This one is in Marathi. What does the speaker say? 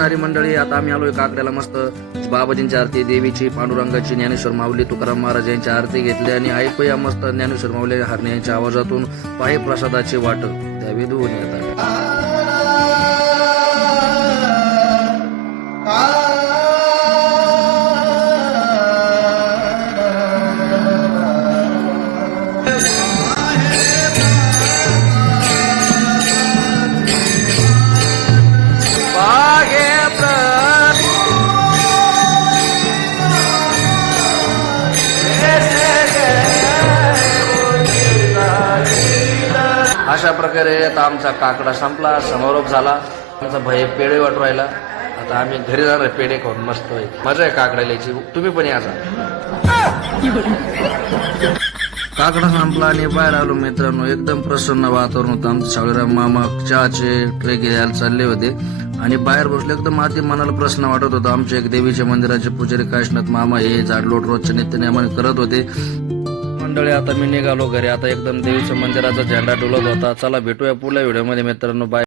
कृष्णारी मंडळी, आता आम्ही आलोय काकड्याला. मस्त बाबाजींची आरती, देवीची, पांडुरंगाची, ज्ञानेश्वर माऊली, तुकाराम महाराज यांची आरती घेतली आणि ऐकूया मस्त ज्ञानेश्वर माऊली हरणे यांच्या आवाजातून पाहे प्रसादाची वाट द्यावी धुवून येतात. अशा प्रकारे आता आमचा काकडा संपला, समारोप झाला. आमचा भय पेढे वाटू राहिला. आता आम्ही घरी जाणार पेढे खाऊन मस्त होईल. मजा आहे काकड्याला यायची, तुम्ही पण याचा. काकडा संपला आणि बाहेर आलो मित्रांनो. एकदम प्रसन्न वातावरण होतं. आमचे शाळेराम मामा चहाचे ट्रे घ्यायला चालले होते आणि बाहेर बसले. एकदम आधी मनाला प्रश्न वाटत होता. आमचे एक देवीच्या मंदिराचे पुजारी काशनाथ मामा हे झाडलोट रोजच्या नित्यनेमाने करत होते. मंडळी आता मी निघालो घरी. आता एकदम देवीच्या मंदिराचा झेंडा डोलत होता. चला भेटूया पुढल्या व्हिडिओमध्ये मित्रांनो. बाय.